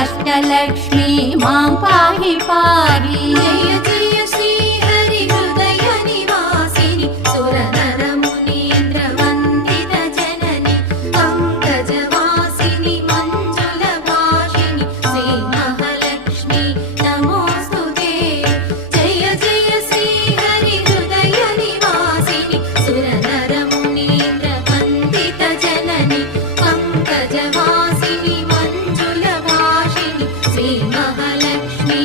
अष्टलक्ष्मी मां पाहि पाहि। जय जय श्री हरि हृदय निवासिनि सुरनर मुनीन्द्र वन्दित जननि पंकजवासिनि मंजुल भाषिनि श्री महालक्ष्मी नमोस्तुते। जय जय श्री हरि हृदय निवासिनि सुरनर मुनीन्द्र वन्दित जननि पंकजवासिनि मंजुल भाषिनि श्री महालक्ष्मी